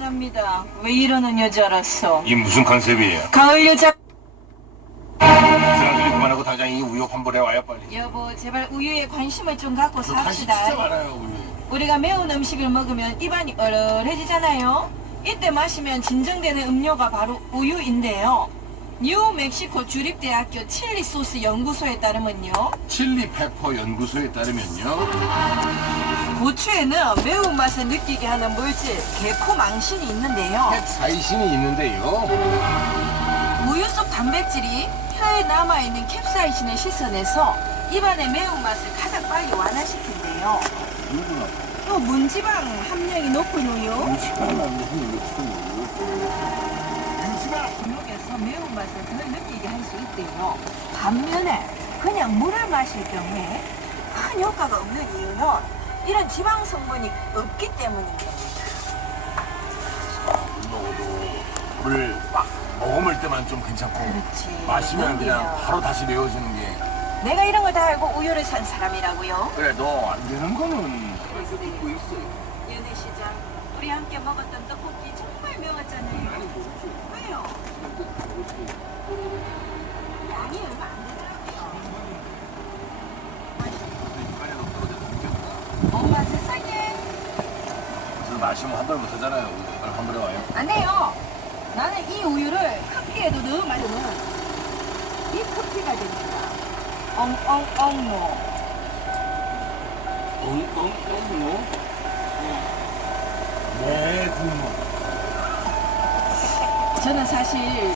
미안합니다. 왜 이러는 여자라서? 이 무슨 컨셉이에요? 가을 여자. 사람들이 그만하고 당장 이 우유 환불해 와요 빨리. 여보, 제발 우유에 관심을 좀 갖고 저 관심 삽시다. 진짜 많아요 우유. 우리가 매운 음식을 먹으면 입안이 얼얼해지잖아요. 이때 마시면 진정되는 음료가 바로 우유인데요. 뉴멕시코 주립대학교 칠리 소스 연구소에 따르면요. 칠리 페퍼 연구소에 따르면요. 고추에는 매운맛을 느끼게 하는 물질 개코망신이 있는데요. 캡사이신이 있는데요. 우유 속 단백질이 혀에 남아있는 캡사이신을 씻어내서 입안의 매운맛을 가장 빨리 완화시킨대요. 또 문지방 함량이 높은 우유, 매운맛을 덜 느끼게 할 수 있대요. 반면에 그냥 물을 마실 경우에 큰 효과가 없는 이유는 이런 지방 성분이 없기 때문입니다. 먹어도 물을 막 먹을 때만 좀 괜찮고 그렇지. 마시면 그냥 여기요. 바로 다시 매워지는 게 내가 이런 걸 다 알고 우유를 산 사람이라고요. 그래 너안 되는 거는 듣고 있어. 연애 시장 우리 함께 먹었던 떡볶이 정말 매웠잖아요. 왜요? 양이 얼마 안 되더라고요. 엄마 세상에 술 마시면 환불 못 하잖아요 우유. 빨리 환불해 와요 안 돼요. 나는 이 우유를 커피에도 마시면 이 커피가 됩니다. 엉엉엉노. 엉엉엉노 네 분노 저는 사실